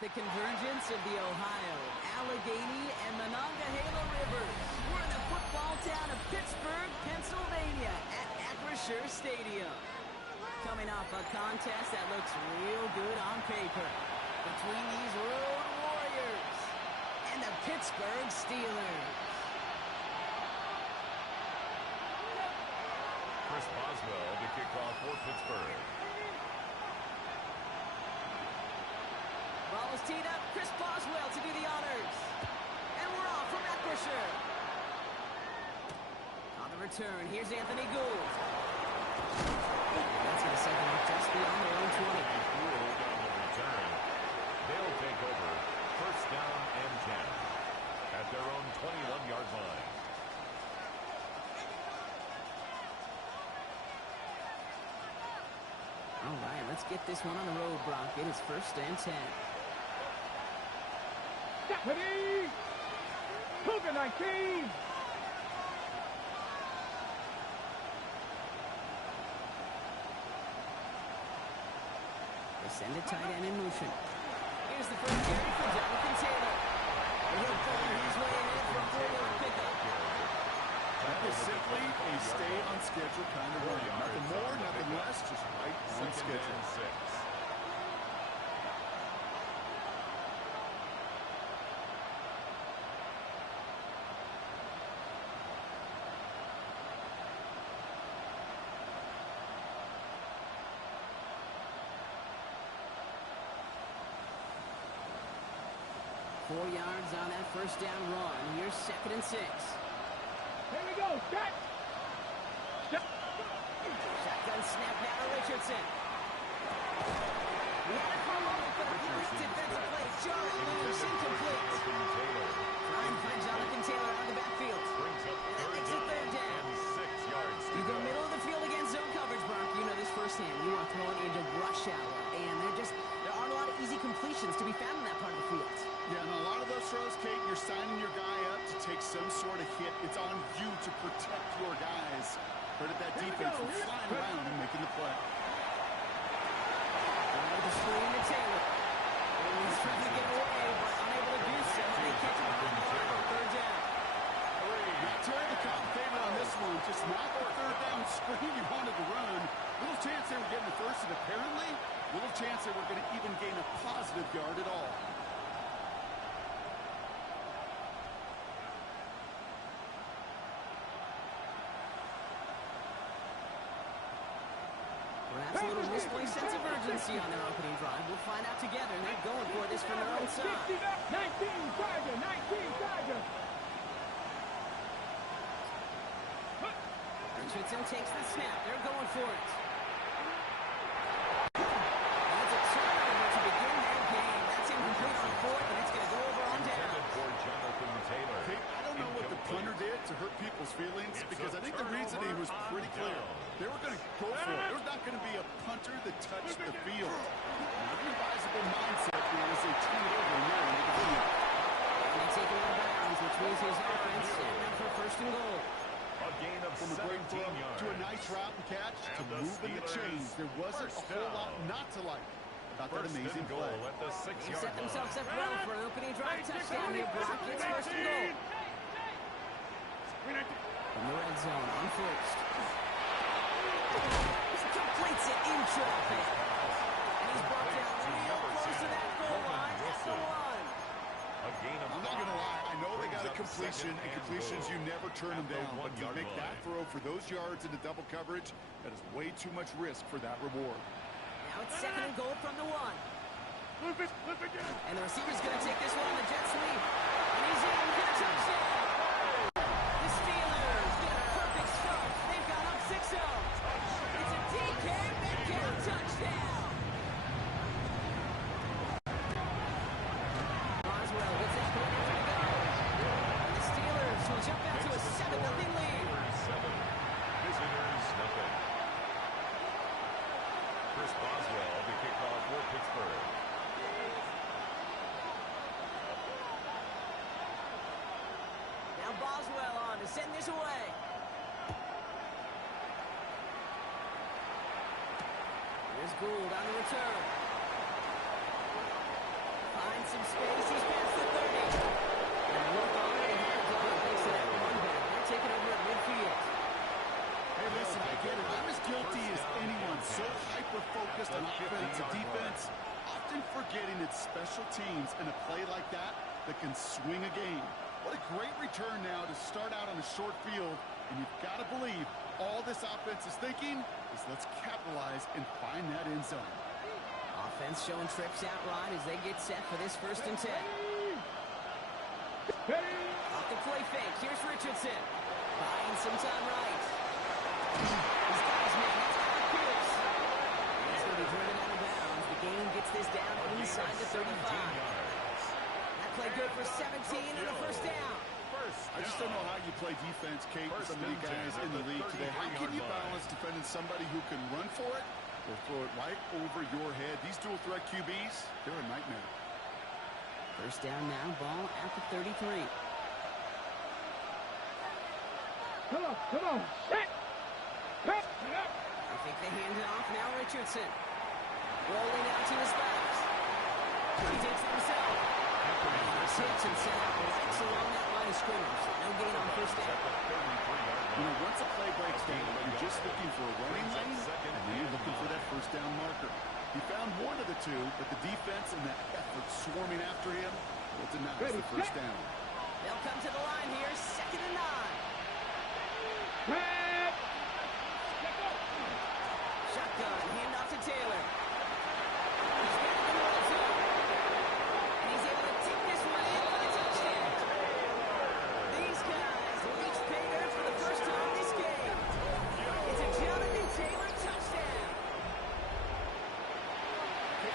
at the convergence of the Ohio, Allegheny, and Monongahela rivers. We're in the football town of Pittsburgh, Pennsylvania, at Acrisure Stadium. Coming off a contest that looks real good on paper between these Road Warriors and the Pittsburgh Steelers. Chris Boswell to kick off for Pittsburgh. Ball is teed up. Chris Boswell to do the honors. And we're off from Acrisure. On the return, here's Anthony Gould. That's going to set them up just beyond their own 20. Gould on the return. They'll take over first down and 10 at their own 21-yard line. All right, let's get this one on the road, Brock. It is first and 10. Deputy! Cougar 19! They send a tight end in motion. Here's the first carry for Jonathan Taylor. He'll find his way ahead for a 4-yard pickup. That is simply a stay-on-schedule kind of run. Nothing more, nothing less, just right on schedule. 6. Four yards on that first down run. Here's second and 6. Here we go, set! Shotgun snap now to Richardson. We had a call over for the great defensive play. Charlie Lewis incomplete. Trying to find Jonathan Taylor out of the backfield. And that makes it third down. 6 yards. You go middle of the field against zone coverage, Brock. You know this firsthand. You are throwing into rush hour. And there aren't a lot of easy completions to be found in that part of the field. Yeah, and a lot of those throws, Kate, you're signing your guy up to take some sort of hit. It's on you to protect your guys. Credit that defense for flying around and making the play. The screen to Taylor. He's trying to get away, but unable to do so. They catch him on third down. Not tearing the Cobb favor on this one. Just not the third down screen you wanted to run. Little chance they were getting the first, and apparently, little chance they were going to even gain a positive yard at all. Perhaps a little misplaced sense of urgency on their opening drive. We'll find out together. And they're going for this from their own side. 19 Tiger! 19 Tiger! Richardson takes the snap. They're going for it. That's a turnover to begin their game. That's incomplete on fourth, and it's going to go over on down. For Jonathan Taylor. Kate, I don't know what the punter did to hurt people's feelings because I think the reasoning was pretty clear. They were going to go for it. There's not going to be a punter that touched the field. Not an advisable mindset here as they turn it over and there into the field. And they take it out of bounds, which means his offense setting up for first and goal. A gain of From a great 17 throw yards. to a nice route and catch to moving the chains. There wasn't a whole lot not to like about that amazing goal play. at the They 6-yard set themselves line. up well for an opening drive touchdown here, Brock. It's first and goal. From the red zone on first. He completes it in traffic. And he's brought down real close to that goal line at the 1. A gain of I'm not going to lie. I know they got a Brings up completion, second and and completions, goal you never turn them at the down. But to 1-yard make that line. throw for those yards into double coverage, that is way too much risk for that reward. Now it's second and goal from the 1. And the receiver's going to take this one on the jet sweep. And he's in for the touchdown. The Steelers get a perfect start. They've got up 6-0. It's a DK Metcalf touchdown. Boswell gets that point after the go. And the Steelers will jump out to a 7-0 lead. 7. Visitors, nothing. Chris Boswell to kick off for Pittsburgh. Now Boswell on to send this away. Here's Gould on the return. Finds space. He's past the 30. And look already had to get thanks to that run back. They're taking over at midfield. Hey, listen, I get it. I'm as guilty as anyone. So hyper-focused on offense and defense, often forgetting it's special teams in a play like that can swing a game. What a great return now to start out on a short field, and you've got to believe all this offense is thinking is let's capitalize and find that end zone. Offense showing trips out wide as they get set for this 1st and 10. Off the play fake. Here's Richardson. Buying some time right. He's got his man. That's Alec Pierce. He's going to be driven out of bounds. The game gets this down inside the 35. That play good for 17 and a 1st down. I just don't know how you play defense, Kate, with some of the guys in the league today. How can you balance defending somebody who can run for it or throw it right over your head? These dual threat QBs, they're a nightmare. 1st down now, ball at the 33. Come on, set. Cut it up. I think they hand it off now. Richardson rolling out to his left. He takes it himself. He's hit and set out right along that line of scrimmage. No gain on 1st down. You know, once a play breaks down, you're just looking for a running lane, and then you're looking for that 1st down marker. He found one of the two, but the defense and that effort swarming after him will deny the 1st down. They'll come to the line here, 2nd and 9. Red. Shotgun, hand off to Taylor. He's got the middle two. And he's able to take this one in for the touchdown. These guys reach pay dirt for the 1st time this game. It's a Jonathan Taylor touchdown.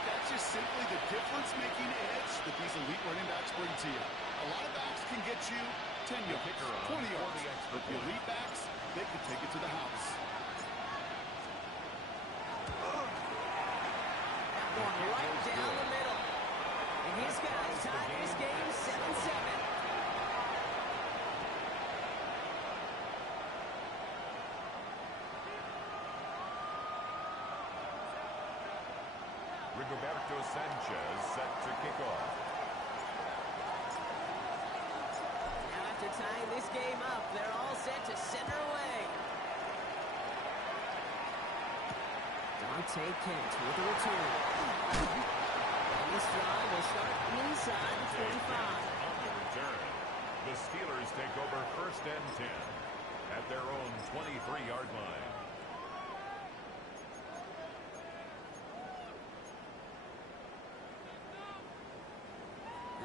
That's just simply the difference-making edge that these elite running backs bring to you. A lot of backs can get you 10 yards, 20 yards, but the elite backs, they can take it to the house. Going right down the middle. And his guys tied this game 7-7. Rigoberto Sanchez set to kick off. Now after tying this game up, they're all set to center away. Dante Kent with a return. And this drive will start inside the 25. On the return, the Steelers take over 1st and 10 at their own 23-yard line.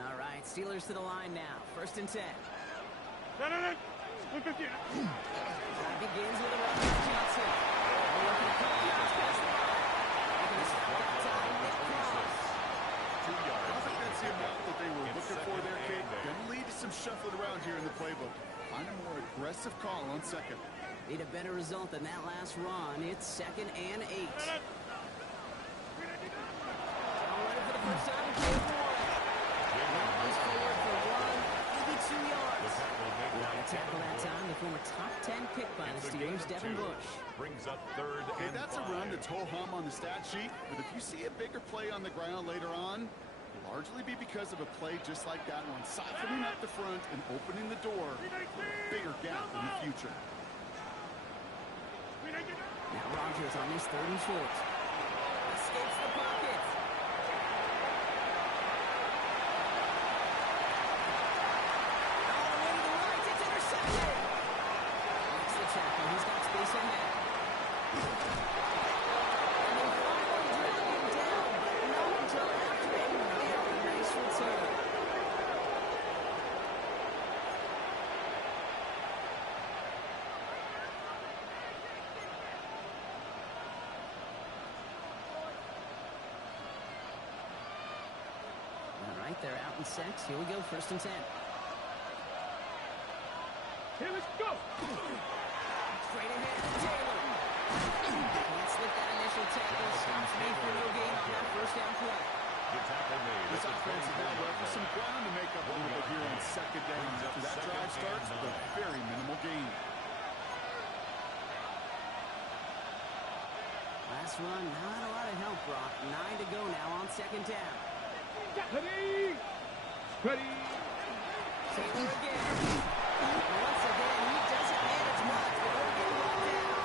All right, Steelers to the line now. 1st and 10. Drive begins with a run from Johnson. They're looking to cut yards past the line. They're going to stop that time. Nick Cross. 2 yards. I don't think that's the amount that they were looking for there, Kate. Going to lead to some shuffling around here in the playbook. Find a more aggressive call on 2nd. Need a better result than that last run. It's 2nd and 8. All ready for the 1st time in Caleb Warren. That goes forward for 1, maybe 2 yards. Got a tackle that time. The former top 10 pick by the Steelers, Devin Bush. Brings up 3rd Okay, and that's 5. a run that's ho-hum on the stat sheet, but if you see a bigger play on the ground later on, it'll largely be because of a play just like that one, siphoning up the front and opening the door for a bigger gap in the future. Now Rodgers on this 3rd and short. Escapes the pocket. All the way to the right. It's intercepted. Makes the tackle. He's got space ahead. And they finally drag him down, but not until after a very nice return. All right, they're out in sacks. Here we go, 1st and 10. Here, let's go. Straight ahead to Taylor. Can't slip that initial tackle. Stops made for no gain on that 1st down play. The tackle made. This offense is now left with some ground to make up a little bit here on 2nd down. After that drive starts with a very minimal gain. Last run, not a lot of help, Brock. 9 to go now on 2nd down. Ready. Ready. Taylor again. Once again, he doesn't manage much before getting brought down.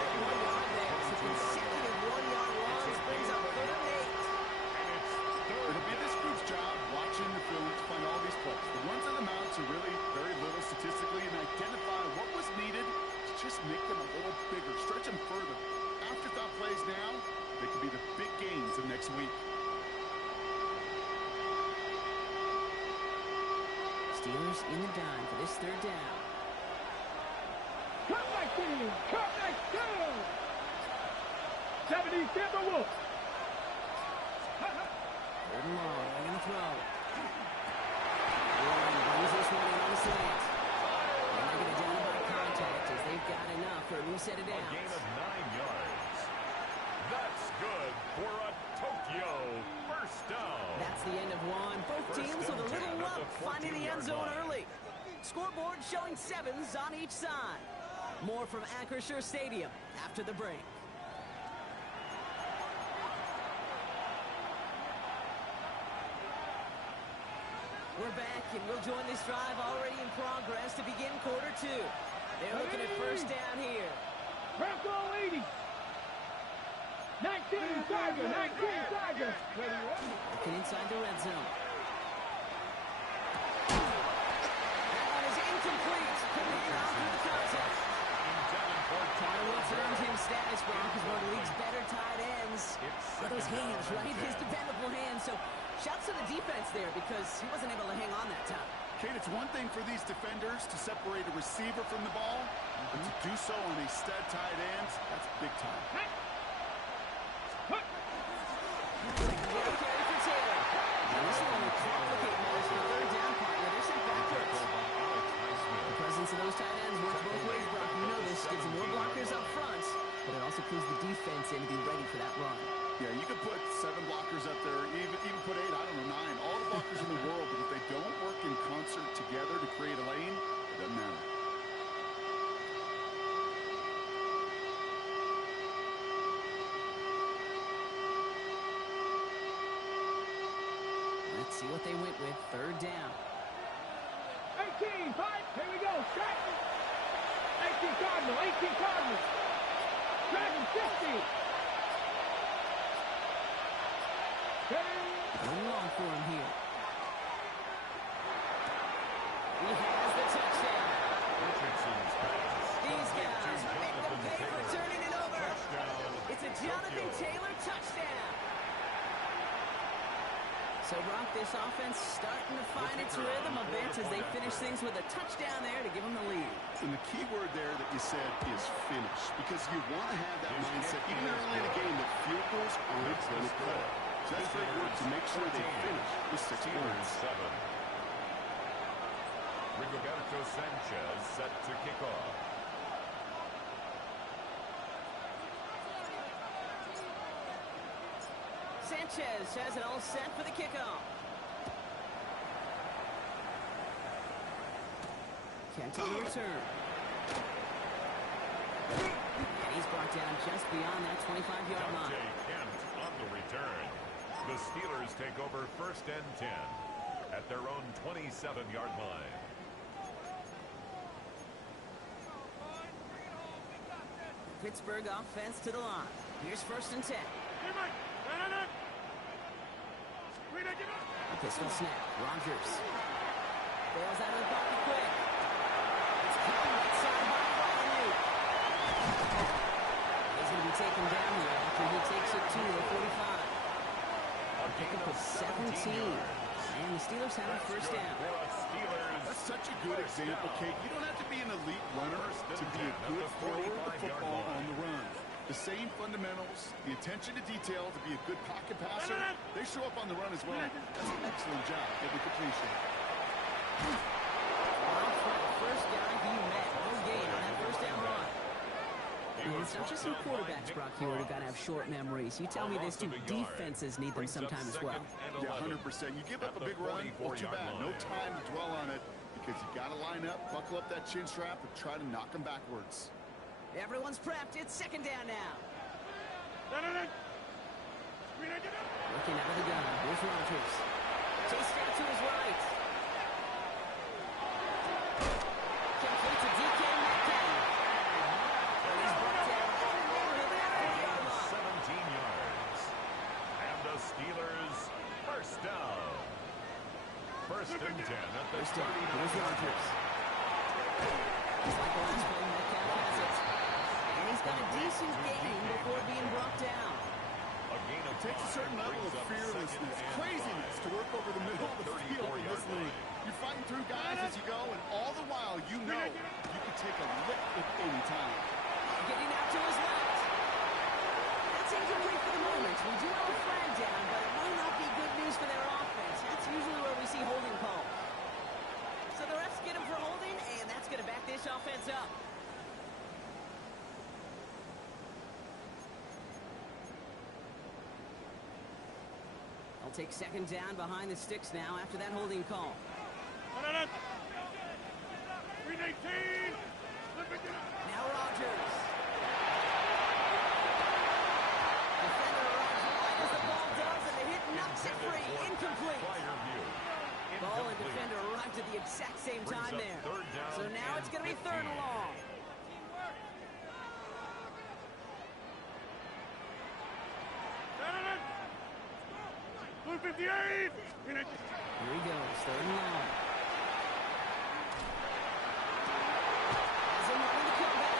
Only 1 yard there. So consecutive 1-yard runs brings up 3rd and 8. It'll be this group's job watching the film to find all these plays. The ones that amount to really very little statistically and identify what was needed to just make them a little bigger, stretch them further. Afterthought plays now, they could be the big gains of next week. Steelers in the dime for this 3rd down. Cut like two. Cut like two. 70 Timberwolves. 3rd and long. They're going to throw. Warren brings this one in on the slant. They're not going to down by contact as they've got enough for a reset it A down. gain of 9 yards. That's good for a Tokyo first down. That's the end of one. Both teams with a little luck finding the end zone early. Scoreboard showing 7s on each side. More from Acrisure Stadium after the break. We're back, and we'll join this drive already in progress to begin quarter 2. They're looking at first down here. Bronco 80. 19 Tiger. 19 Tiger. Ready. Looking inside the red zone. That one is incomplete. Couldn't get it out through the contact. Connor Wilson earned him status, Brock, as one of the league's better tight ends. With those hands, right? His dependable hands. So shouts to the defense there because he wasn't able to hang on that time. Kate, it's one thing for these defenders to separate a receiver from the ball, but to do so on these stud tight ends, that's big time. Great carry for Taylor. Now this will only complicate matters for 3rd down partner. They're sent backwards. The presence of those tight ends works both ways, Brock. You know this. Gives them more blockers up front, but it also clues the defense in to be ready for that run. Yeah, you could put 7 blockers up there, even put 8, I don't know, 9, all the blockers in the world, but if they don't work in concert together to create a lane, it doesn't matter. Let's see what they went with. 3rd down. 18, 5. Here we go. Strike. 18 Cardinal. 18 Cardinal. Dragon 50. Going long for him here. He has the touchdown. Richardson's pass. These guys make them pay for turning it over. It's a Jonathan Taylor touchdown. So, Brock, this offense starting to find its rhythm a bit as they finish things with a touchdown there to give them the lead. And the key word there that you said is finish, because you want to have that mindset, even early in the game, that field goals aren't going to cut it. So that's great work to make sure they finish with 6 points. 7. Rigoberto Sanchez set to kick off. Sanchez has it all set for the kickoff. Kent on the return. And he's brought down just beyond that 25-yard line. Jay Kent on the return. The Steelers take over 1st and 10 at their own 27-yard line. Pittsburgh offense to the line. Here's 1st and 10. Pistol snap. Rodgers. Bails out of the pocket quick. It's caught right side by Flyer. He's going to be taken down here after he takes it to the 45. A pickup of 17. And the Steelers have a 1st down. That's such a good example, Kate. You don't have to be an elite runner to be a good thrower of the football on the run. The same fundamentals, the attention to detail to be a good pocket passer, they show up on the run as well. That's an excellent job getting the completion. Well, for the first guy he met, no gain on that 1st down run. It's not just some quarterbacks, Brock, here who got to have short memories. You tell me this too, defenses need them sometime as well. Yeah, 100%. You give up a big run, well, too bad. No time to dwell on it because you got to line up, buckle up that chin strap, and try to knock them backwards. Everyone's prepped. It's 2nd down now. Looking out of the gun. Here's Rodgers. Chased out to First and 10 at the First down. 39. Here's Rodgers. Just like the last play, Metcalf has it. And he's got a decent gain before being brought down. A gain of It takes a certain level of fearlessness, craziness to work over the middle of the field in this league. You're fighting through guys as you go, and all the while you know you can take a lick at any time. Getting out to his left. That's incomplete for the moment. We do have a flag down, but it might not be good news for their offense. That's usually where we see holding call. So the refs get him for holding, and that's going to back this offense up. I'll take second down behind the sticks now after that holding call. 319. Now Rodgers. Defender arrives wide as the ball does, and the hit knocks it free. Incomplete. Prior view. Ball and Incomplete. defender arrived at the exact same Brings time up there. third down So now it's going to be and third 15. and long. Blue 58. Here he goes, third and long. Has him running the comeback.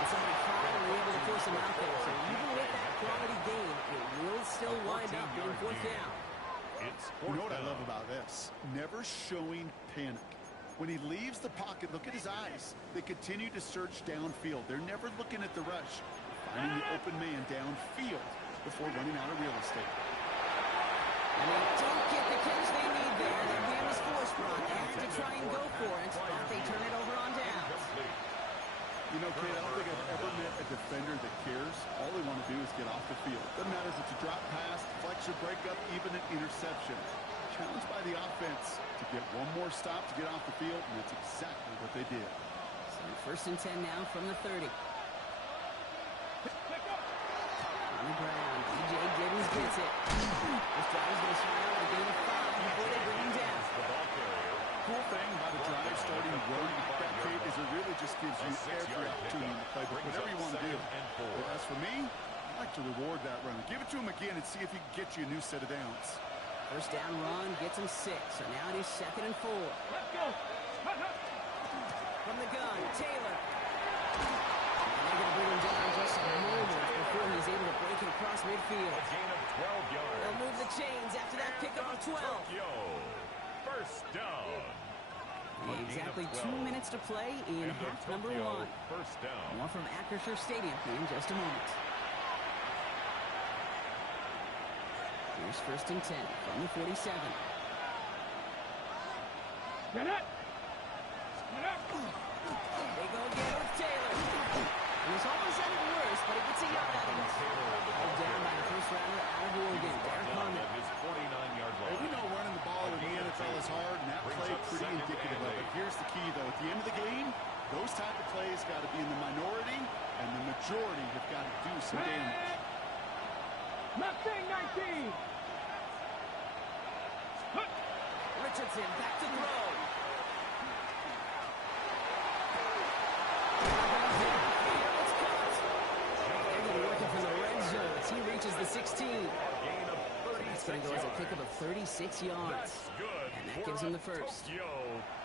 And somebody finally able to force him out there. So even with that quality gain, it will still wind up being fourth down. It's You fourth know what I down. love about this? Never showing panic. When he leaves the pocket, look at his eyes. They continue to search downfield. They're never looking at the rush. Finding the open man downfield before running out of real estate. And they don't get the catch they need there. Their man was forced run. They had to try and go for it, but they turn it over on downs. Incomplete. You know, Kate, I don't think I've ever met a defender that cares. All they want to do is get off the field. Doesn't matter if it's a drop pass, deflection, breakup, even an interception. Challenged by the offense to get one more stop to get off the field, and that's exactly what they did. So first and 10 now from the 30. On the ground, DJ Gibbons gets it. This drive is going to start out with a gain of 5 before they bring him down. The ball carrier. Cool thing about a drive starting run like that, Kate, is it really just gives you every opportunity to play whatever you want to do. But as for me, I like to reward that run. Give it to him again and see if he can get you a new set of downs. First down run gets him 6, so now it is second and 4. Let's go. From the gun, Taylor. And they're going to bring him down just a moment before he's able to break it across midfield. A gain of 12 yards. They'll move the chains after that pickup of 12. Tokyo. First down. Exactly 2 minutes to play in And the half number Tokyo 1. First down. More from Acrisure Stadium in just a moment. Here's first and 10 from the 47. Get it. They go again with Taylor. He was almost at it worse, but he gets a yard out of it. Held down by the first rounder out of Oregon, Derek Harmon. His 49-yard Hey, we line. know running the ball in the NFL is hard, and that play pretty indicative of it. Here's the key, though. At the end of the game, those type of plays got to be in the minority, and the majority have got to do some damage. Mustang 19. Richardson back to throw. It's caught. They're going to be working from the red zone as he reaches the 16. Gain of 36 That's going to go as a pickup of 36 yards. That's good. And that gives him the first. Tokyo.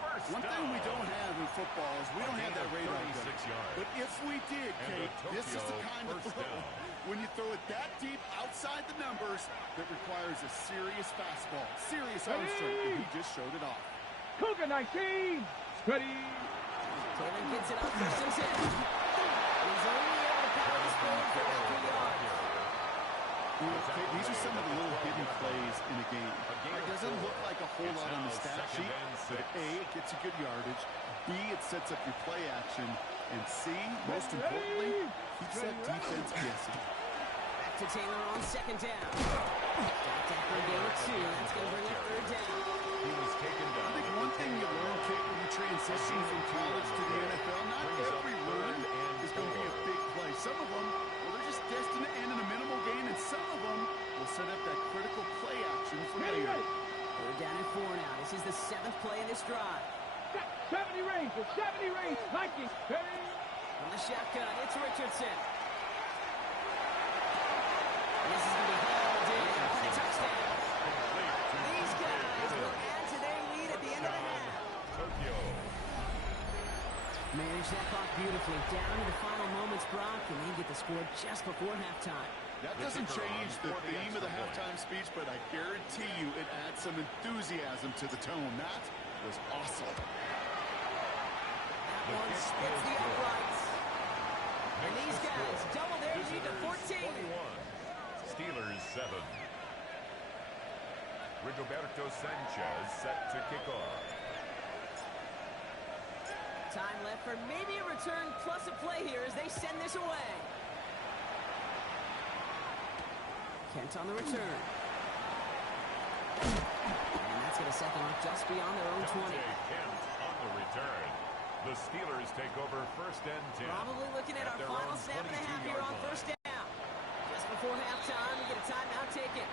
First One thing we don't have in football is we don't have that radar gun. 36 yards. But if we did, And Kate, the this is the Tokyo kind of first throw, down. when you throw it that deep outside the numbers, that requires a serious fastball, serious arm strength, and he just showed it off. Cougar 19. Ready. Taylor gets it up, first and 10. He's only able to power this forward for about 3 yards. You know, Kate, these are some of the little hidden plays in a game. It doesn't look like a whole lot on the stat sheet, but A, it gets you good yardage, B, it sets up your play action, and C, most importantly, keeps that defense guessing. Back to Taylor on second down. Back after a gain of 2. That's going to bring up third down. He was taken I down. think one thing you learn, Kate, when you transition from college to the NFL, not every run is going to be a big play. Some of them, well, they're just destined to end in a minimal gain, and some of them will set up that critical play action for later. Third down and 4 now. This is the 7th play in this drive. 70 range. 70 range. Vikings. Ready. From the shotgun, it's Richardson. And this is going to be hauled in for the touchdown. These guys will add to their managed that clock beautifully. Down to the final moments, Brock, and they get the score just before halftime. That doesn't change the theme of the halftime speech, but I guarantee you it adds some enthusiasm to the tone. That was awesome. That one splits the uprights. And these guys double their lead to 14. 21. Steelers 7. Rigoberto Sanchez set to kick off. Time left for maybe a return plus a play here as they send this away. Kent on the return. And that's going to set them up just beyond their own 20. Kent on the return. The Steelers take over first and 10. Probably looking at our final snap and a half here on first down. Just before halftime, we get a timeout taken.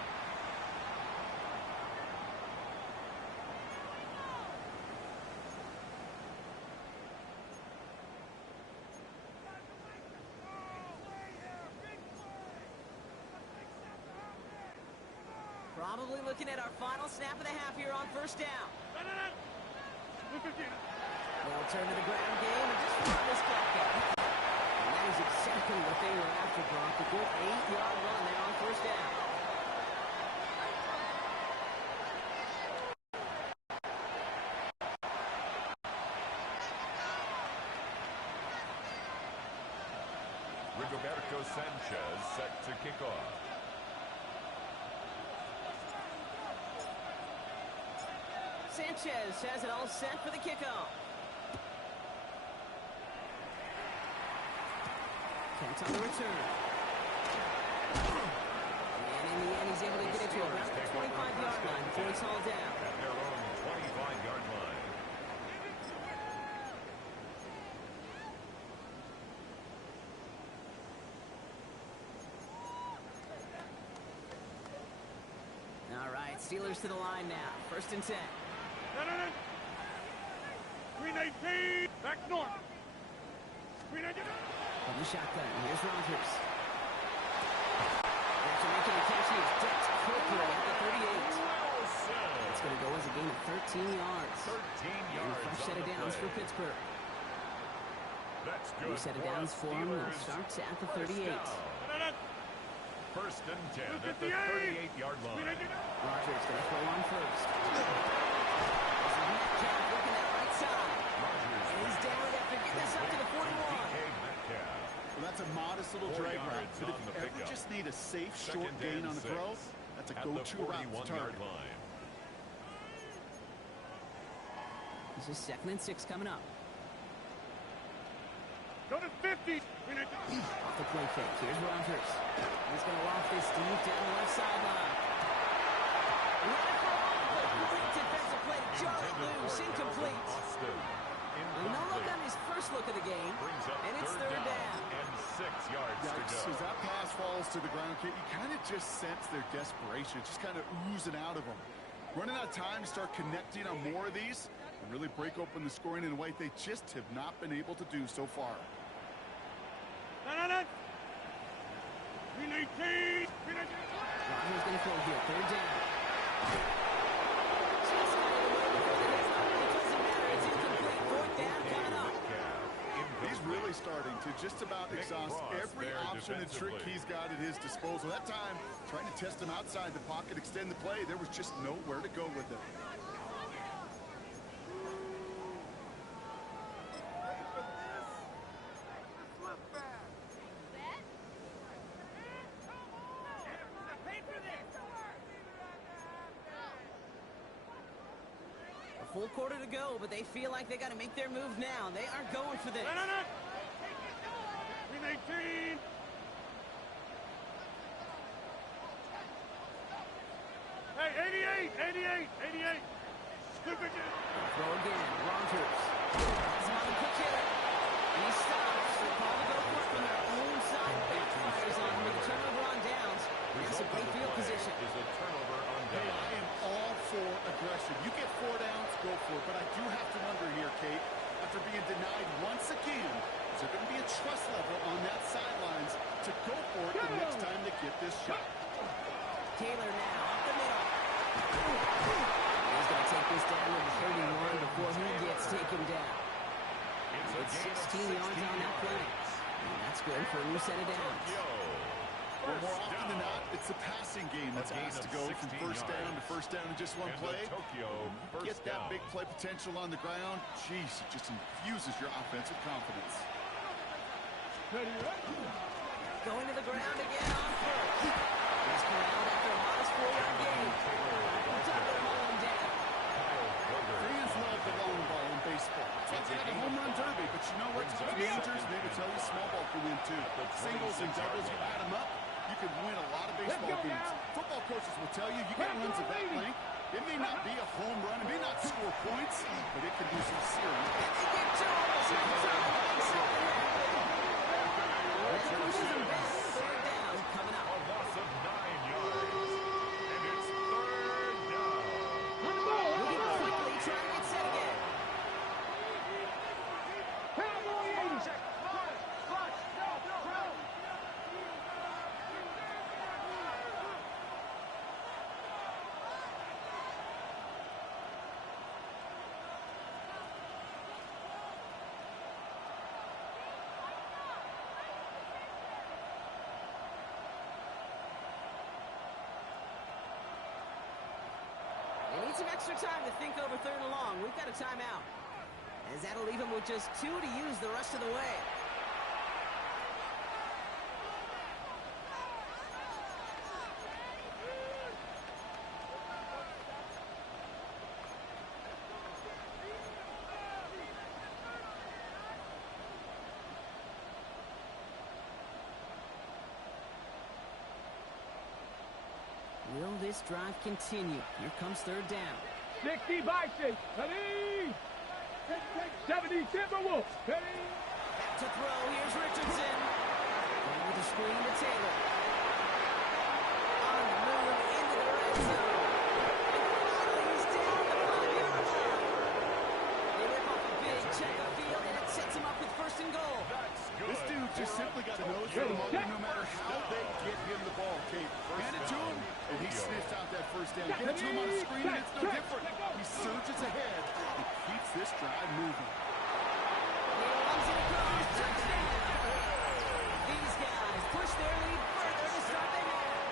Probably looking at our final snap of the half here on first down. They'll turn to the ground game and just run this clock out. And that is exactly what they were after, Brock. A good 8-yard run there on first down. Rigoberto Sanchez set to kick off. Sanchez has it all set for the kickoff. Kent on the return. And in the end, he's able to get it to about the 25-yard line before he's hauled down. At their own 25-yard line. All right, Steelers to the line now. First and 10. Green 18, back north. Green 18. From the shotgun, here's Rodgers. After making a catch, he is decked quickly at the 38. It's going to go as a gain of 13 yards. 13 And a yards fresh on set of the downs play. for Pittsburgh. That's good. New set of downs for him. Now starts at the 38. First and 10 at the 38-yard line. Rodgers going to throw on first. There's a Metcalf looking at right side. And he's down after getting this up to the 41. Well, that's a modest little drag route, but if you ever just need a safe, short gain on the throw, that's a go-to route to target. This is 2nd and 6 coming up. Go to 50. Off the play fake. Here's Rodgers. He's going to loft this deep down the left sideline. Great defensive play to jar it loose. Incomplete. And no look on his first look of the game. And it's third down. And 6 yards to go. As that pass falls to the ground, Kate, you kind of just sense their desperation. Just kind of oozing out of them. Running out of time to start connecting on more of these and really break open the scoring in a way they just have not been able to do so far. Green 18. Rodgers going to throw here. Third down. He's really starting to just about exhaust every option and trick he's got at his disposal. That time, trying to test him outside the pocket, extend the play, there was just nowhere to go with it. Full quarter to go, but they feel like they got to make their move now. They are going for this. Green 18. Hey, 88. Stupid. Throw again. Rodgers. He's on the quick hitter. And he stops. They call the go for it from their own side. Backfires on him with a turnover on downs. That's a great field position. Is a turnover on Hey, downs. I am all for aggression. You get 4 downs, go for it. But I do have to wonder here, Kate, after being denied once again, is there going to be a trust level on that sidelines to go for it the next time they get this shot? Taylor now up the middle. He's going to take this down to the 31 before he gets taken down. It's 16 That's good for a new set of downs. Well, more often than not, it's the passing game that's asked to go from first down in just one play. Get that big play potential on the ground. Jeez, it just infuses your offensive confidence. Going to the ground again on first. He's corralled after a modest 4-yard gain. Tucker home down. Fans love the long ball in baseball. It's like they have a home run derby, but you know what? Managers, they would tell you small ball can win too. Singles and doubles, you add them up, you can win a lot of baseball games. Football coaches will tell you get runs of that length. It may not be a home run, it may not score points, but it can do some serious. They get to him. Pushes him back. Third down coming up. A loss of 9 yards. And it's third down. Moving quickly, trying to get set again. They need some extra time to think over third and long. We've got a timeout. As that'll leave him with just 2 to use the rest of the way. Will this drive continue? Here comes third down. 60 Vikings. Ready? 70 Timberwolves. Ready? Back to throw. Here's Richardson. Going with the screen to Taylor. On the move into the red zone. And finally he's down the 5-yard line. They rip off a big check of field, and it sets him up with first and goal. This dude just simply got a nose for the moment no matter how they get him the ball, Kate. Hand it to him, and he sniffs out that first down. Get it to him on a screen, and it's no different. He surges ahead and keeps this drive moving. He runs it across. Touchdown. These guys push their lead further to start the half.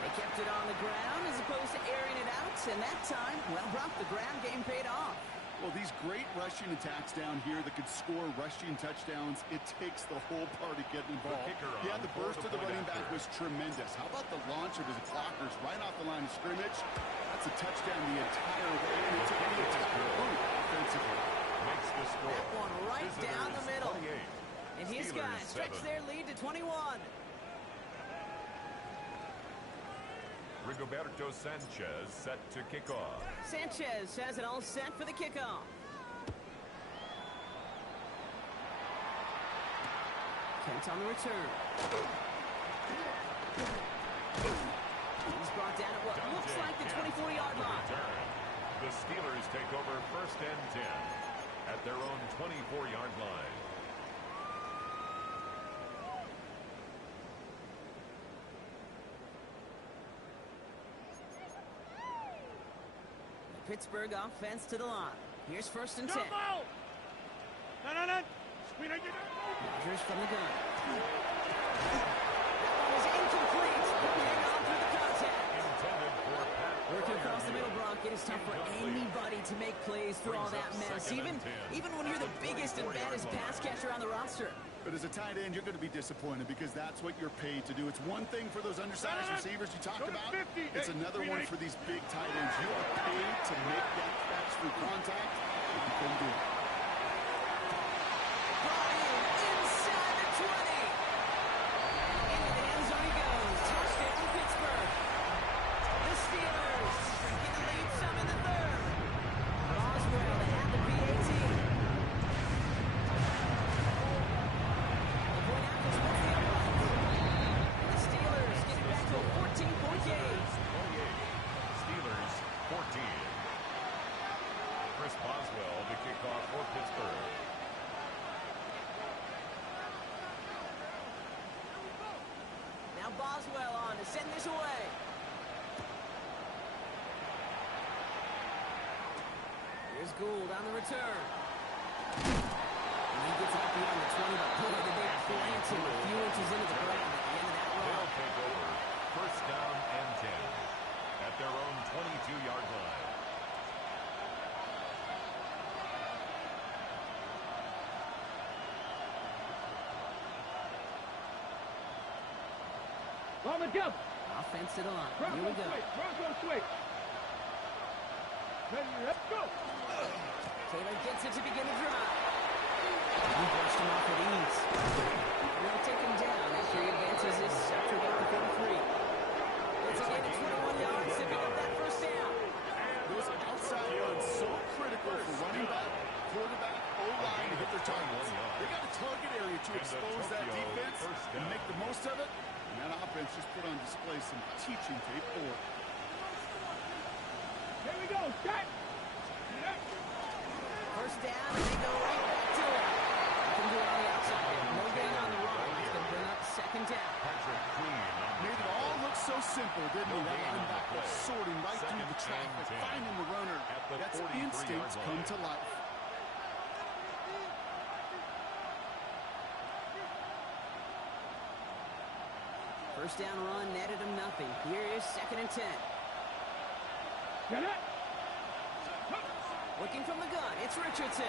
They kept it on the ground as opposed to airing it out, and that time, well, Brock, the ground game paid off. Well, these great rushing attacks down here that could score rushing touchdowns, it takes the whole party getting involved. Yeah, the burst of the running back was tremendous. How about the launch of his blockers right off the line of scrimmage? That's a touchdown the entire way, and it took the entire group offensively. Makes the score. That one right down the middle. 28. And his Steelers guys stretch 7. their lead to 21. Rigoberto Sanchez set to kick off. Sanchez has it all set for the kickoff. Kent on the return. He's brought down at what looks like the 24-yard line. The Steelers take over first and 10 at their own 24-yard line. Pittsburgh offense to the line. Here's first and 10. Rodgers from the gun. That one was incomplete. Hang on through the contact. Working across the middle, Brock. It is tough for anybody to make plays through all that mess. Even when you're the biggest and baddest pass catcher on the roster. But as a tight end, you're going to be disappointed because that's what you're paid to do. It's one thing for those undersized receivers you talked about. It's another one for these big tight ends. You are paid to make that catch through contact, and you can do it. Brought in inside the 20. Into the end zone he goes. Touchdown, Pittsburgh. The Steelers get the lead some in the third. Boswell to have the PAT. Steelers 14. Chris Boswell to kick off for Pittsburgh. Now Boswell on to send this away. Here's Gould on the return. And He gets it up beyond the 20, but boy, did they plant him a few inches into the ground at the end of that run. They'll take over first down and 10 at their own 22-yard line. On the double. Offensive line. Here Bronco we go. switch. Bronco switch. Ready, let's go. Taylor gets it to begin the drive. He brushed him off with ease. They'll take him down after he advances this after about the 33. It's a gain of 21 yards to pick up that first down. Those outside runs so critical for running back, quarterback, O-line to hit their targets. They got a target area to expose that defense and make the most of it. And that offense just put on display some teaching tape for it. Here we go. Set. First down, and they go right back to it. Nothing to do on the outside. No gain on the run. It's going to bring up second down. Patrick Queen on the Made it all look so simple, didn't he? That linebacker sorting right through the traffic, finding the runner. That's instincts come to life. First down run netted him nothing. Here is second and 10. Get it. Looking from the gun, it's Richardson.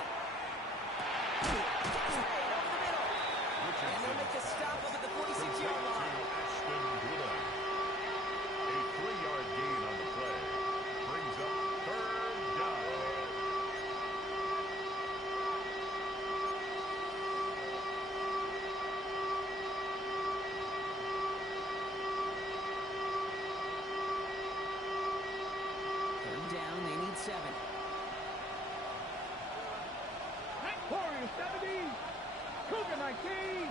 Straight over the middle. And they'll make a stop up at the 46-yard line. Ashton Dula. A 3-yard gain on the play. Brings up third down. Third down, they need 7. Warriors 70. Cougar 19.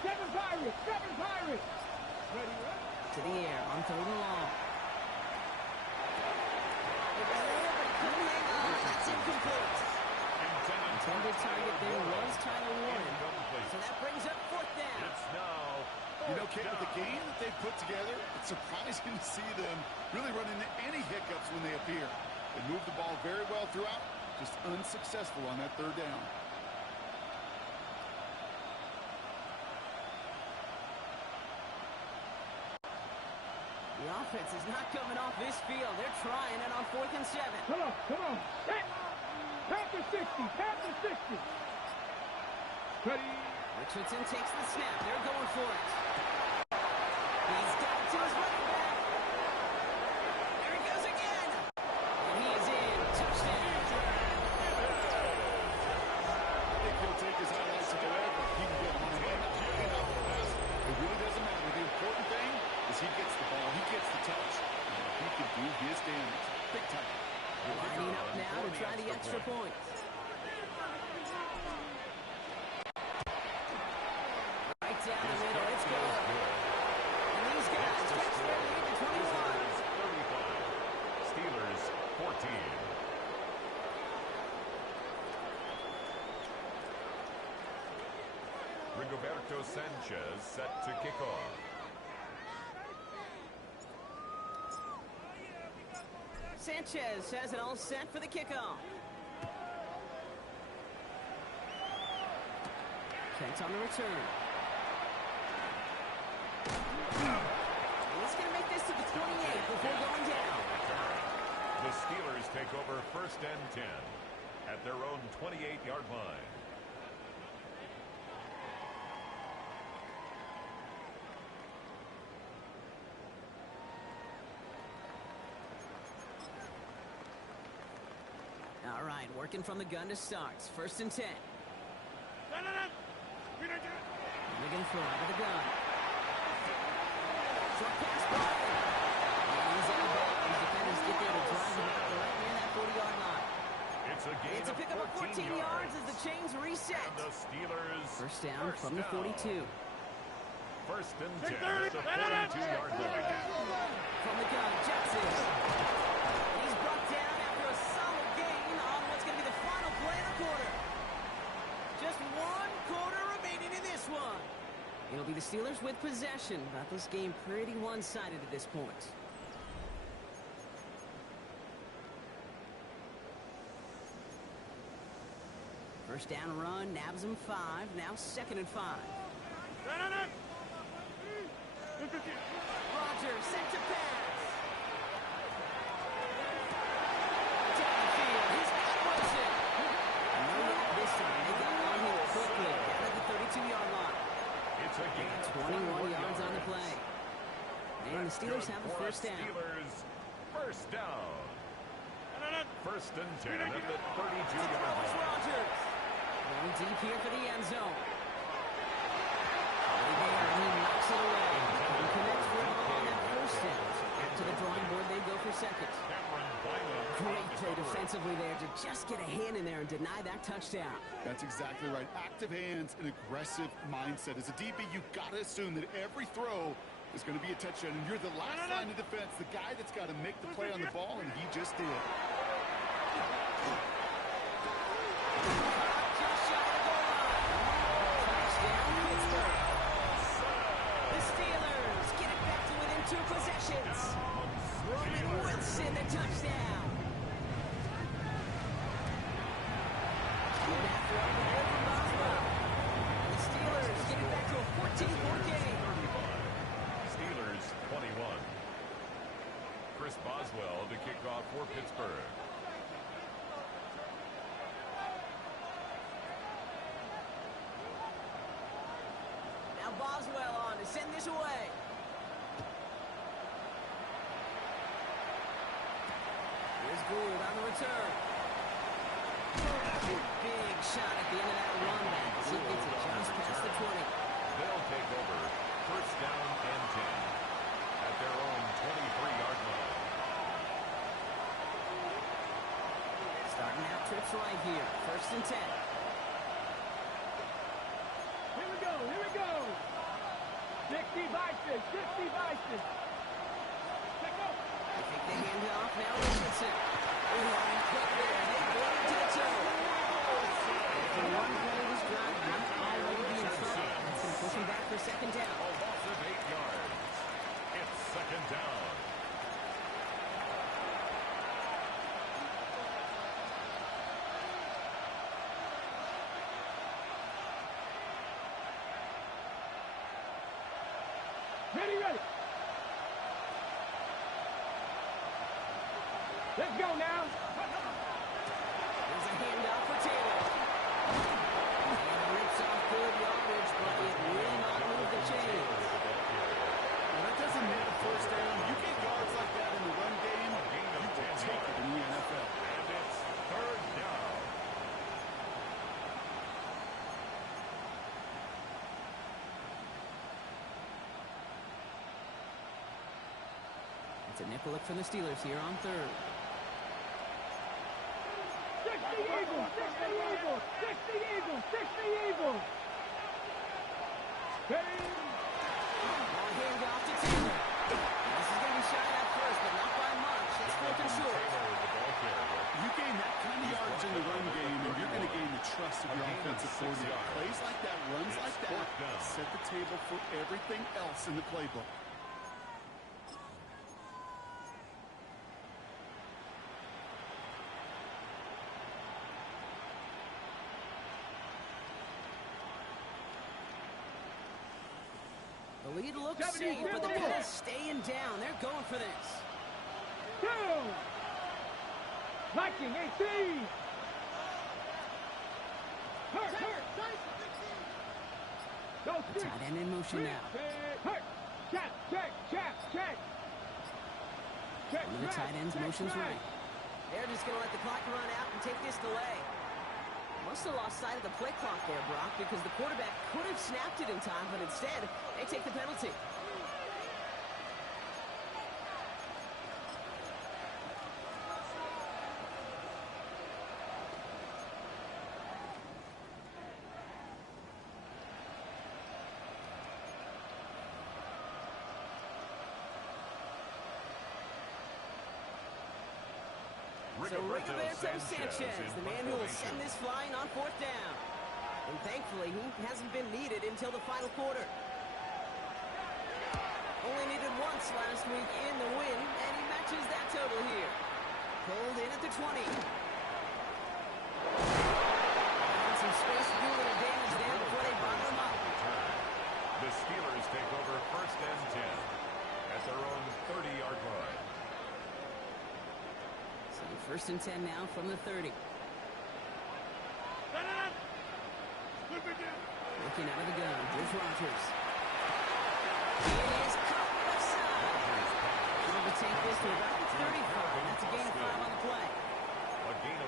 7 Pirates. 7 Pirates. Ready, right? To the air on third and long. Couldn't hang on. That's incomplete. Intended target there was Tyler Warren. So that brings up fourth down. It's now You know, Kate, with the game that they put together, it's surprising to see them really run into any hiccups when they appear. They moved the ball very well throughout, just unsuccessful on that third down. The offense is not coming off this field. They're trying it on 4th and 7. Come on, come on. Set. Panther 60. Panther 60. Ready. Richardson takes the snap. They're going for it. He's got it to his running back. There he goes again. And he is in. Touchdown. I think he'll take his highlights however he can get them on the head. It really doesn't matter. The important thing is he gets the ball, he gets the touch, and he can do his damage. Big time. Lining up now to try the extra point. Right down the middle. It's good. And these guys catch their lead to 21. 35. Steelers 14. Rigoberto Sanchez set to kick off. Sanchez has it all set for the kickoff. Kent on the return. He's going to make this to the 28 before going down. The Steelers take over first and 10 at their own 28-yard line. All right, working from the gun to start. First and 10. Milligan throw out of the gun. Short pass ball. And he's out of bounds. Defenders get there to drive him out right near that 40-yard line. It's a gain It's a of pickup of 14 yards as the chains reset. And the Steelers First down from the 42. First and 10 at the 42-yard line. From the gun, Jackson. He's brought down after a solid gain on what's going to be the final play of the quarter. Just one quarter remaining in this one. It'll be the Steelers with possession, but this game pretty one-sided at this point. First down run, nabs him 5. Now 2nd and 5. Rodgers set to pass. Down the field. He's got Wilson. No yak this time. They got on here quickly. Down at the 32-yard line. It's a gain of 21 yards on the play. And the Steelers have the first down. Steelers first down. First and 10 at the 32-yard line. Rodgers. Going deep here for the end zone. He knocks it away. He connects for a ball on that first down. Back to the drawing board, they go for second. Great play defensively there to just get a hand in there and deny that touchdown. That's exactly right. Active hands and aggressive mindset. As a DB, you've got to assume that every throw is going to be a touchdown. And you're the last line of defense, the guy that's got to make the play on the ball, and he just did. Just shy of the goal line. Touchdown, Pittsburgh. The Steelers get it back to within 2 possessions. Roman Wilson, the touchdown. Good after over there from Boswell. The Steelers get it back to a 14-point game. Steelers 21. Chris Boswell to kick off for Pittsburgh. Now Boswell on to send this away. Here's Gould on the return. Big shot at the end of that run back as he gets it just past the 20. They'll take over first down and 10 at their own 23-yard line. Starting out trips right here. First and 10. Here we go, here we go. 60 Bison, 60 Bison. Check out. They take the handoff. Now Richardson. Line quick there. They blow it to the toe. After one play of this drive, not already be in trouble. That's going to push him back for second down. A loss of 8 yards. It's second down. Ready, ready. Let's go now. There's a handoff for Taylor. And rips off good yardage, but it will not move the chains. Well, that doesn't make a first down. You get yards like that in the run game, you will take it in the NFL. And it's third down. It's a nickel look for the Steelers here on third. 60 Eagles, 60 Eagles, 60 Eagles, 60 Eagles. Ready. Long handoff to Taylor. This is going to be shot at first, but not by much. It's 4th and short. Taylor, the ball carrier. You gain that kind of yards in the run game, and you're going to gain the trust of your offensive coordinator. Plays like that, runs like that, set the table for everything else in the playbook. The lead looks safe, but the Bills staying down. They're going for this. 2. Viking 18. Hurt. Go street. Tight end in motion now. Hurt. Check. One of the tight ends motions right. They're just going to let the clock run out and take this delay. Must have lost sight of the play clock there, Brock, because the quarterback could have snapped it in time, but instead, they take the penalty. So Rigoberto Sanchez, the man who will send this flying on 4th down. And thankfully, he hasn't been needed until the final quarter. Only needed once last week in the win, and he matches that total here. Pulled in at the 20. And some First and 10 now from the 30. Looking out of the gun, here's Rodgers. It is caught left side. Able to take this to about the 35. That's a gain of 5 on the play.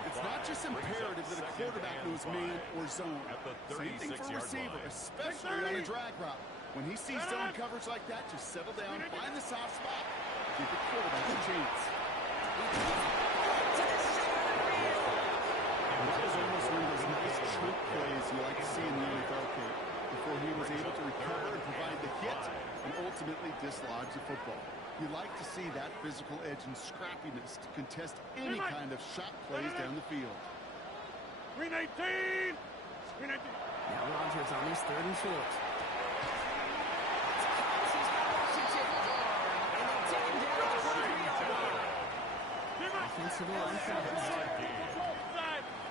It's not just imperative that a quarterback knows man or zone. Same thing for a receiver, especially on a drag route. When he sees zone coverage like that, just settle down, find the soft spot, give the quarterback a chance. To the center of the field. That was almost one of those nice choke plays you like to see in the NFL kid before he was able to recover and provide the hit and ultimately dislodge the football. You like to see that physical edge and scrappiness to contest any kind of shot plays down the field. 319! 319! Now Rodgers on his 3rd and short. He's got Washington. And they take him down to the 43-yard line. Offensive line fouls.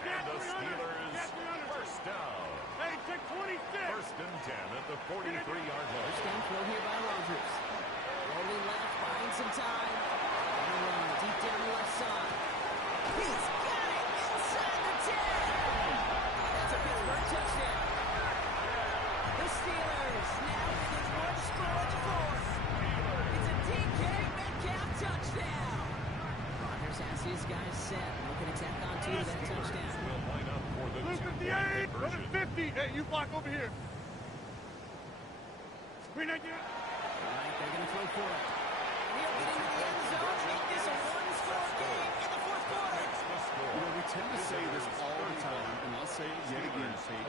And the Steelers first down. Hey, take 26! First and 10 at the 43-yard line. First down throw here by Rodgers. Rolling left, buying some time. On the run, deep down the left side. He's got it inside the 10. That's a Pittsburgh touchdown. The Steelers now within 1 score in the 4th. It's a DK Metcalf touchdown. Rodgers has his guys set. Looking to tack on 2 to that touchdown. Will line up for the Blue 58! Go to 50! Hey, you block over here. 319! All right, they're going to throw for it. He'll get into the end zone, make this a 1-score game in the 4th quarter. You know, we tend to say this all the time, and I'll say it yet again, Pete.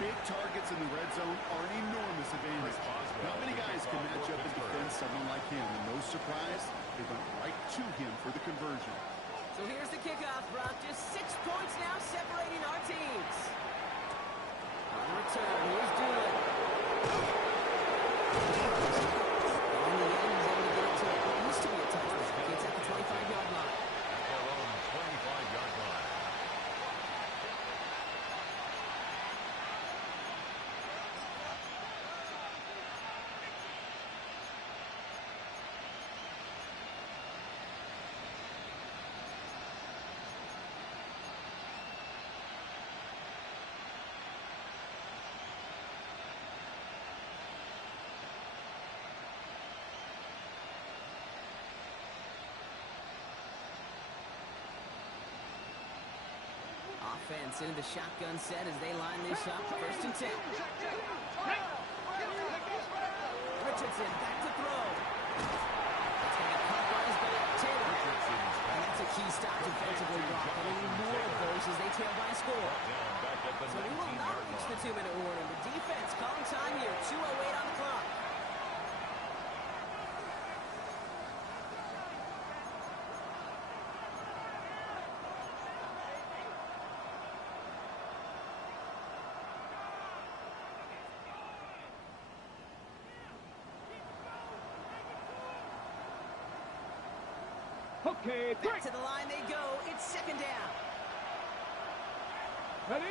Big targets in the red zone are an enormous advantage. Not many guys can match up and defend someone like him, and no surprise, they went right to him for the conversion. So here's the kickoff, Brock. Just 6 points now separating our teams. On the return, here's Doolin. In the end, he's able to get it to what used to be a touchback. It's at the 25-yard line. At their own 25-yard line. Offense into the shotgun set as they line this up. First and 10. Richardson back to throw. It's going to be caught by his back. Taylor. And that's a key stop defensively, Brock. But we need more of those as they trail by a score. So we will not reach the 2-minute warning. The defense calling time here. 2:08 on the clock. Okay, Back to the line they go. It's 2nd down. ready?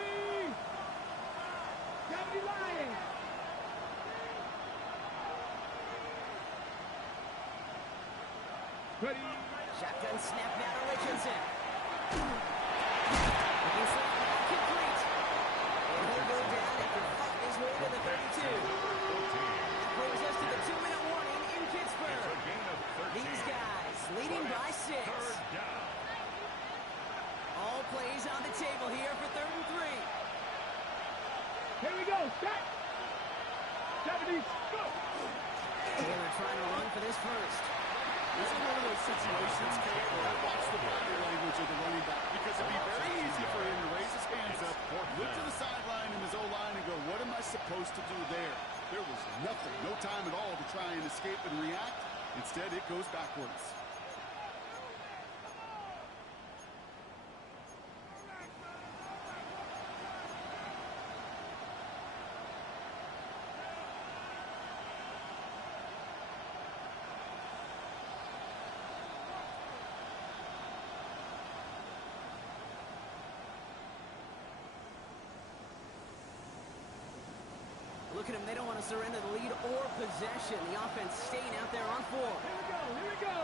Gravity line! Ready? Shotgun snap now to Richardson. Looking for it, complete. And he'll go down after fighting his way to the 32. That brings us to the 2-minute warning in Pittsburgh. These guys leading by 6. All plays on the table here for 3rd and 3. Here we go, set! 70, go! Taylor trying to run for this first. This is one of those situations, Kate, where I watch the body language of the running back because it'd be very easy for him to raise his hands up, look to the sideline in his O-line and go, what am I supposed to do there? There was nothing, no time at all to try and escape and react. Instead, it goes backwards. Look at them. They don't want to surrender the lead or possession. The offense staying out there on 4. Here we go, here we go!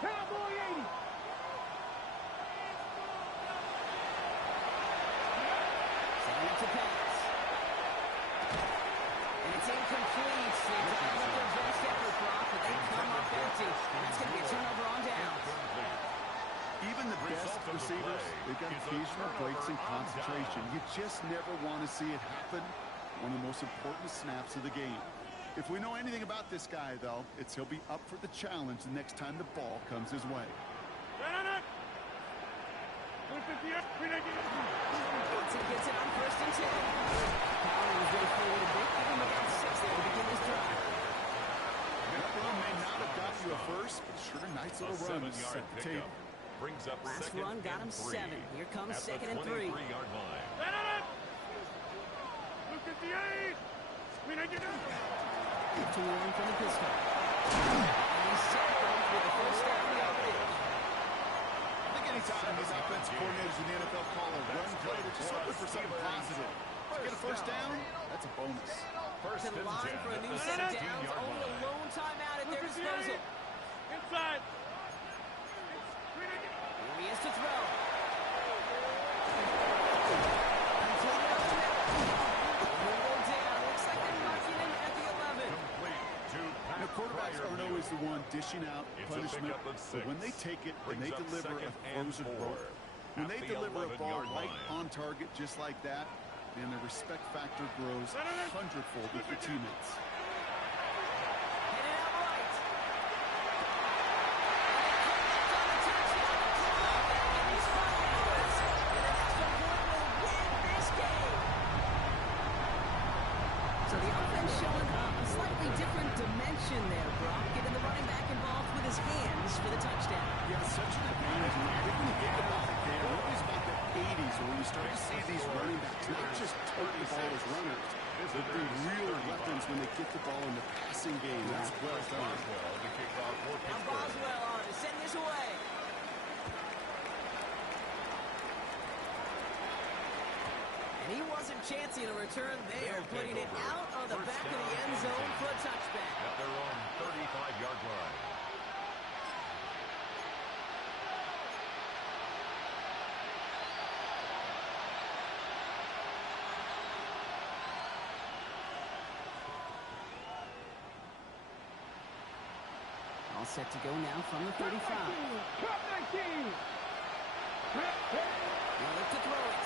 Cowboy 80! have occasional breaks in concentration. You just never want to see it happen. One of the most important snaps of the game. If we know anything about this guy, though, it's he'll be up for the challenge the next time the ball comes his way. Watson gets it on 1st and 10. Power was way forward a bit. Give him about 6 there to begin this drive. That run may not have got you a first, but sure a nice little run to set the table. Brings up Last run got him 7. Here comes 2nd and 3. 23-yard line. To Warren from the pistol. And he's tackled with a first down yardage. I think anytime these offensive coordinators in the NFL call a run play, they're just looking for something positive. To get a first down, that's a bonus. First To the and line 10 for a at new the set of 17-yard downs. Only a line. lone timeout at their disposal. Inside. Here he is to throw. Completed up the middle. Middle down. Looks like they're marking him at the 11. Complete to Now, quarterbacks aren't always the one dishing out It's a punishment, pickup of but when they 6. take it and they Brings up deliver a 2nd and frozen 4 rope, when at they the deliver a ball 11-yard right line. on target just like that, then the respect factor grows hundredfold with your teammates. Headed out right. And they connect on the touchdown. And he's following us. And an extra point will win this game. So the offense showing a slightly different dimension there, Brock. Getting the running back involved with his hands for the touchdown. Yeah, such an advantage. And I think when you think about the game, it was about the 80s where you start to see these running backs not just tote the ball as runners, but be real weapons when they get the ball in the passing game. That's well done. Boswell to kick off for Now Pittsburgh. Boswell on to send this away. And he wasn't chancing a return there, putting it out on the back of the end zone for a touchback. At their own 35-yard line. All set to go now from the 35. Top 19. Miller to throw it.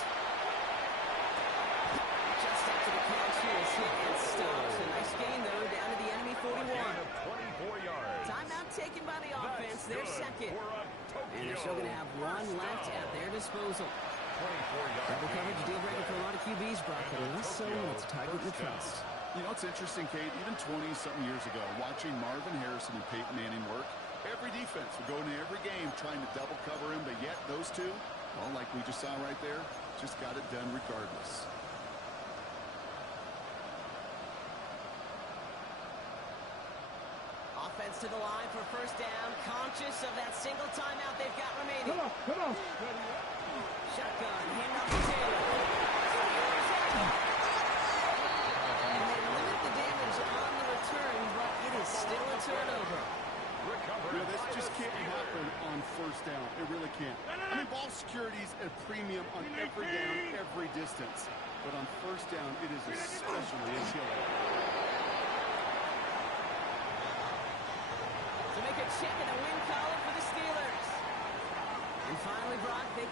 Just up to the catch here is hit and stops. A nice gain, though, down to the enemy 41. Gain of 24 yards. Timeout taken by the offense. They're That's second. good for a And they're still going to have one Tokyo left first at their disposal. 24-yard Double coverage gain. deal breaker for a lot of QBs, Brock, but less so when it's a target you trust. You know, it's interesting, Kate, even 20-something years ago, watching Marvin Harrison and Peyton Manning work, every defense would go into every game trying to double cover him, but yet those two, well, like we just saw right there, just got it done regardless. Offense to the line for first down. Conscious of that single timeout they've got remaining. Come on. Shotgun, hand off to Taylor. And they limit the damage on the return, but it is still a turnover. You know, this just can't happen on first down. It really can't. I mean, ball security's at a premium on every down, every distance. But on first down, it is especially a killer. To make a check and a win column for the Steelers. And finally, Brock, they